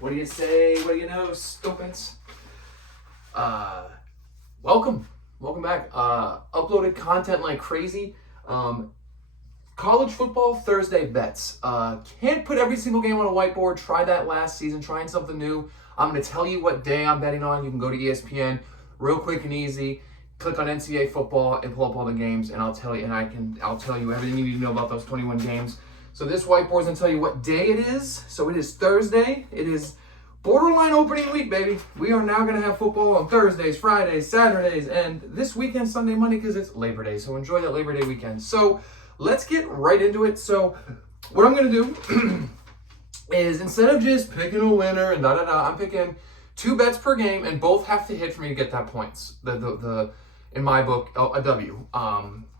What do you say? What do you know, stupids? Welcome back. Uploaded content like crazy. College football Thursday bets. Can't put every single game on a whiteboard. Tried that last season, trying something new. I'm going to tell you what day I'm betting on. You can go to ESPN, real quick and easy. Click on NCAA football and pull up all the games, and I'll tell you. I'll tell you everything you need to know about those 21 games. So this whiteboard's going to tell you what day it is. So it is Thursday. It is borderline opening week, baby. We are now going to have football on Thursdays, Fridays, Saturdays, and this weekend, Sunday, Monday, because it's Labor Day. So enjoy that Labor Day weekend. So let's get right into it. So what I'm going to do is, instead of just picking a winner and I'm picking 2 bets per game, and both have to hit for me to get that points. In my book, a W.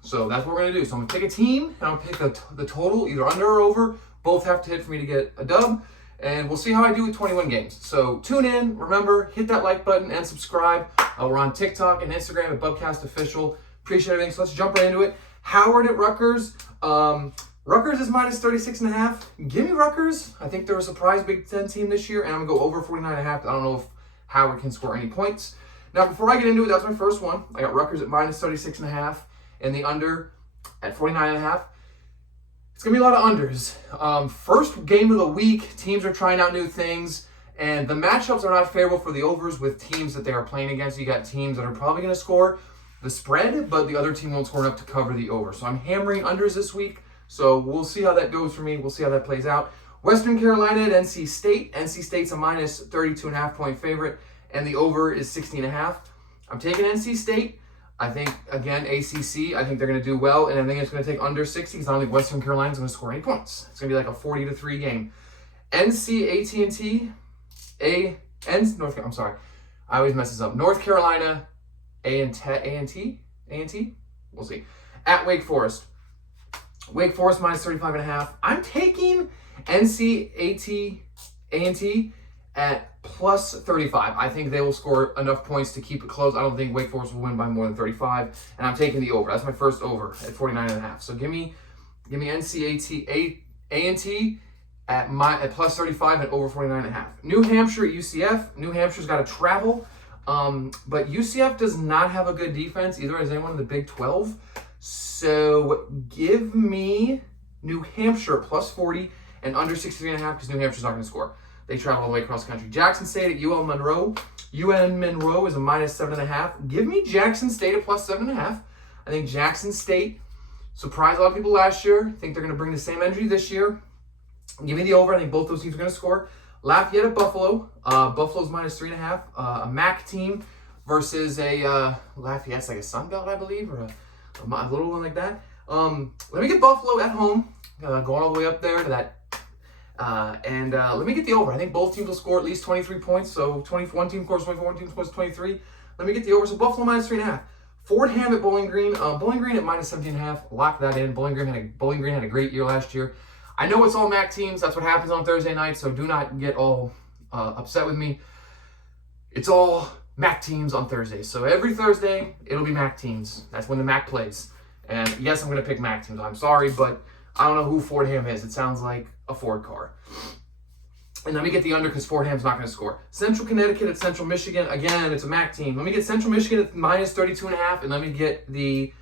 So that's what we're going to do. So I'm going to pick a team, and I'm going to pick the total, either under or over. Both have to hit for me to get a dub. And we'll see how I do with 21 games. So tune in. Remember, hit that like button and subscribe. We're on TikTok and Instagram at Bubcast Official. Appreciate everything. So let's jump right into it. Howard at Rutgers. Rutgers is minus 36.5. Give me Rutgers. I think they're a surprise Big Ten team this year, and I'm going to go over 49.5. I don't know if Howard can score any points. Now, before I get into it, that's my first one. I got Rutgers at minus 36.5 and the under at 49.5. It's going to be a lot of unders. First game of the week, teams are trying out new things, and the matchups are not favorable for the overs with teams that they are playing against. You got teams that are probably going to score the spread, but the other team won't score enough to cover the over. So I'm hammering unders this week, so we'll see how that goes for me. We'll see how that plays out. Western Carolina at NC State. NC State's a minus 32.5 point favorite, and the over is 60.5. I'm taking NC State. I think, again, ACC, I think they're going to do well, and I think it's going to take under 60 because I don't think Western Carolina's going to score any points. It's going to be like a 40-3 game. I always mess this up. North Carolina, A&T? We'll see. At Wake Forest. Wake Forest minus 35.5. I'm taking A&T at plus 35. I think they will score enough points to keep it close. I don't think Wake Forest will win by more than 35. And I'm taking the over. That's my first over at 49.5. So give me A&T at plus 35 and over 49.5. New Hampshire at UCF. New Hampshire's got to travel. But UCF does not have a good defense, either as anyone in the Big 12. So give me New Hampshire plus 40 and under 63.5 because New Hampshire's not going to score. They travel all the way across the country. Jackson State at UL Monroe. UN Monroe is a minus 7.5. Give me Jackson State at plus 7.5. I think Jackson State surprised a lot of people last year. I think they're going to bring the same energy this year. Give me the over. I think both those teams are going to score. Lafayette at Buffalo. Buffalo's minus 3.5. A MAC team versus a Lafayette's like a Sun Belt, I believe, or a little one like that. Let me get Buffalo at home. Going all the way up there to that. Let me get the over. I think both teams will score at least 23 points. So 21 team scores 24, one team scores 23. Let me get the over. So Buffalo minus 3.5. Fordham at Bowling Green. Bowling Green at minus 17.5. Lock that in. Bowling Green had a great year last year. I know it's all MAC teams. That's what happens on Thursday night. So do not get all upset with me. It's all MAC teams on Thursday. So every Thursday, it'll be MAC teams. That's when the MAC plays. And yes, I'm going to pick MAC teams. I'm sorry, but I don't know who Fordham is. It sounds like a Ford car. And let me get the under because Fordham's not going to score. Central Connecticut at Central Michigan. Again, it's a MAC team. Let me get Central Michigan at minus 32.5, and let me get the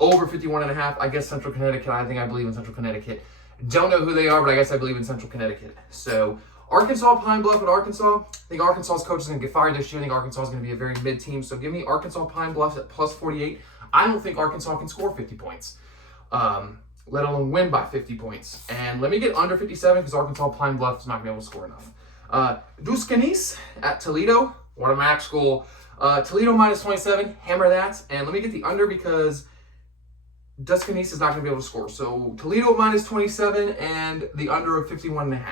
over 51.5. I guess Central Connecticut. I believe in Central Connecticut. Don't know who they are, but I guess I believe in Central Connecticut. So Arkansas, Pine Bluff at Arkansas. I think Arkansas's coach is going to get fired this year. I think Arkansas is going to be a very mid team. So give me Arkansas, Pine Bluff at plus 48. I don't think Arkansas can score 50 points, let alone win by 50 points. And let me get under 57 because Arkansas Pine Bluff is not going to be able to score enough. Duke Canis at Toledo. What a MAC school. Toledo minus 27. Hammer that. And let me get the under because Duke Canis is not going to be able to score. So Toledo minus 27 and the under of 51.5.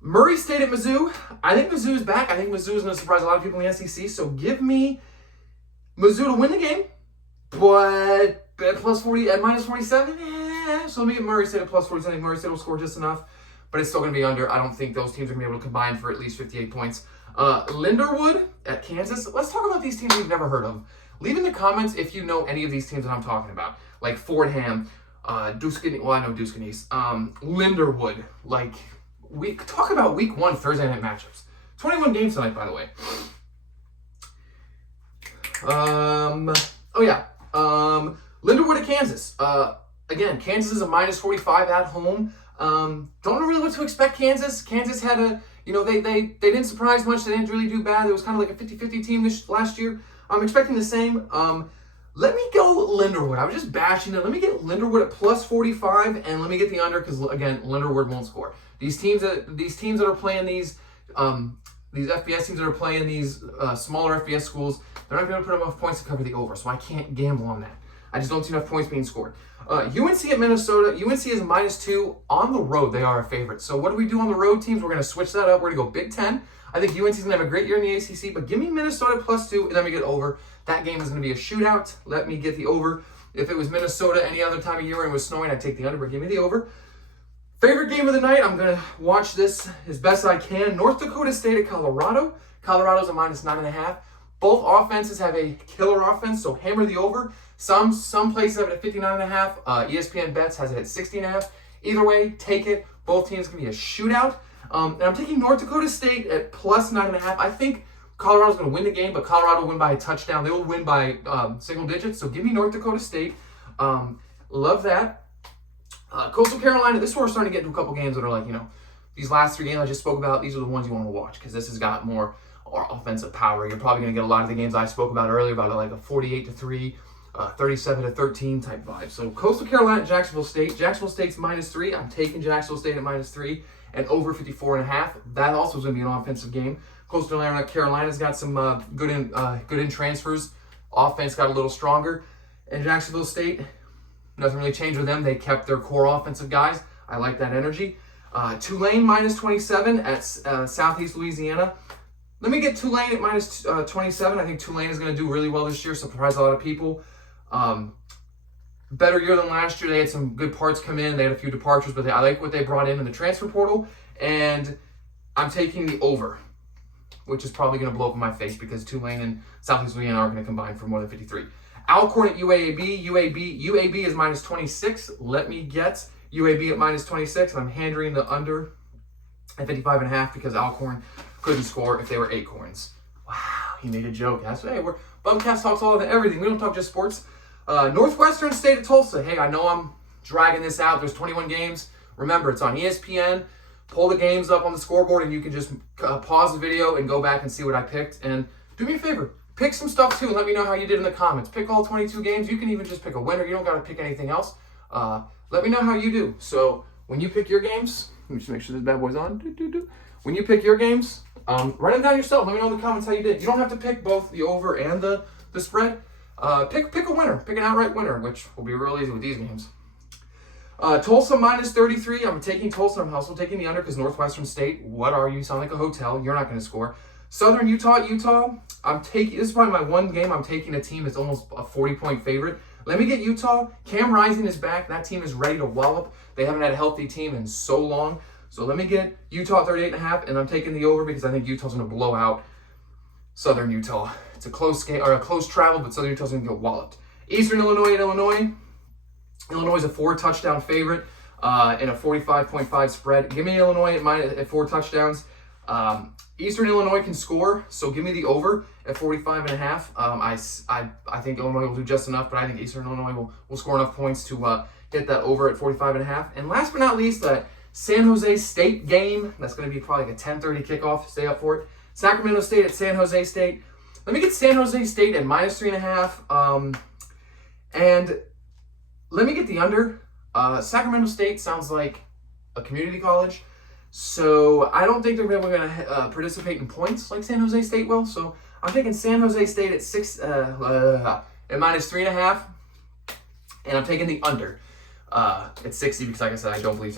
Murray State at Mizzou. I think Mizzou's back. I think Mizzou's going to surprise a lot of people in the SEC. So give me Mizzou to win the game, but at plus 40, at minus 47, so let me get Murray State at plus 40. I think Murray State will score just enough, but it's still going to be under. I don't think those teams are going to be able to combine for at least 58 points. Linderwood at Kansas. Let's talk about these teams we've never heard of. Leave in the comments if you know any of these teams that I'm talking about, like Fordham, Well, I know Duskanies. Linderwood. Like, we talk about week 1 Thursday night matchups. 21 games tonight, by the way. Linderwood at Kansas. Again, Kansas is a minus 45 at home. Don't know really what to expect. Kansas had a, they didn't surprise much. They didn't really do bad. It was kind of like a 50-50 team last year. I'm expecting the same. Let me go Linderwood. I was just bashing it. Let me get Linderwood at plus 45, and let me get the under because, again, Linderwood won't score. These teams that are playing these FBS teams that are playing these smaller FBS schools, they're not going to put enough points to cover the over, so I can't gamble on that. I just don't see enough points being scored. UNC at Minnesota. UNC is a -2 on the road. They are a favorite. So what do we do on the road teams? We're going to switch that up. We're going to go Big Ten. I think UNC is going to have a great year in the ACC, but give me Minnesota +2, and let me get over. That game is going to be a shootout. Let me get the over. If it was Minnesota any other time of year and it was snowing, I'd take the under, but give me the over. Favorite game of the night, I'm going to watch this as best I can. North Dakota State at Colorado. Colorado's a -9.5. Both offenses have a killer offense, so hammer the over. Some places have it at 59.5. ESPN Bets has it at 60.5. Either way, take it. Both teams can be a shootout. And I'm taking North Dakota State at +9.5. I think Colorado's going to win the game, but Colorado will win by a touchdown. They will win by single digits. So give me North Dakota State. Love that. Coastal Carolina. This is where we're starting to get into a couple games that are like, these last 3 games I just spoke about. These are the ones you want to watch because this has got more offensive power. You're probably going to get a lot of the games I spoke about earlier about like a 48-3. 37-13 type vibe. So Coastal Carolina at Jacksonville State. Jacksonville State's -3. I'm taking Jacksonville State at -3 and over 54.5. That also is going to be an offensive game. Coastal Carolina's got some good in transfers. Offense got a little stronger. And Jacksonville State, nothing really changed with them. They kept their core offensive guys. I like that energy. Tulane -27 at Southeast Louisiana. Let me get Tulane at -27. I think Tulane is going to do really well this year. Surprise a lot of people. Better year than last year. They had some good parts come in. They had a few departures, but I like what they brought in the transfer portal. And I'm taking the over, which is probably going to blow up in my face because Tulane and Southeast Louisiana are going to combine for more than 53. Alcorn at UAB. UAB is -26. Let me get UAB at -26, and I'm handling the under at 55.5 because Alcorn couldn't score if they were Acorns. Wow, he made a joke. We're Bumcast talks all of everything. We don't talk just sports. Northwestern State of Tulsa. Hey, I know I'm dragging this out. There's 21 games. Remember, it's on ESPN. Pull the games up on the scoreboard, and you can just pause the video and go back and see what I picked. And do me a favor. Pick some stuff, too, and let me know how you did in the comments. Pick all 22 games. You can even just pick a winner. You don't got to pick anything else. Let me know how you do. So when you pick your games, let me just make sure this bad boy's on. When you pick your games, write them down yourself. Let me know in the comments how you did. You don't have to pick both the over and the spread. Pick a winner. Pick an outright winner, which will be real easy with these games. Tulsa -33. I'm taking Tulsa. I'm also taking the under because Northwestern State. What are you? You sound like a hotel. You're not going to score. Southern Utah. I'm taking. This is probably my one game. I'm taking a team that's almost a 40-point favorite. Let me get Utah. Cam Rising is back. That team is ready to wallop. They haven't had a healthy team in so long. So let me get Utah 38.5, and I'm taking the over because I think Utah's going to blow out Southern Utah. It's a close game or a close travel, but Southern Utah's going to get walloped. Eastern Illinois at Illinois. Illinois is a 4-touchdown favorite in a 45.5 spread. Give me Illinois at 4 touchdowns. Eastern Illinois can score, so give me the over at 45.5. I think Illinois will do just enough, but I think Eastern Illinois will score enough points to hit that over at 45.5. And last but not least, that San Jose State game. That's going to be probably like a 10:30 kickoff. Stay up for it. Sacramento State at San Jose State. Let me get San Jose State at -3.5. And let me get the under. Sacramento State sounds like a community college. So I don't think they're going to participate in points like San Jose State will. So I'm taking San Jose State at -3.5. And I'm taking the under at 60 because, like I said, I don't believe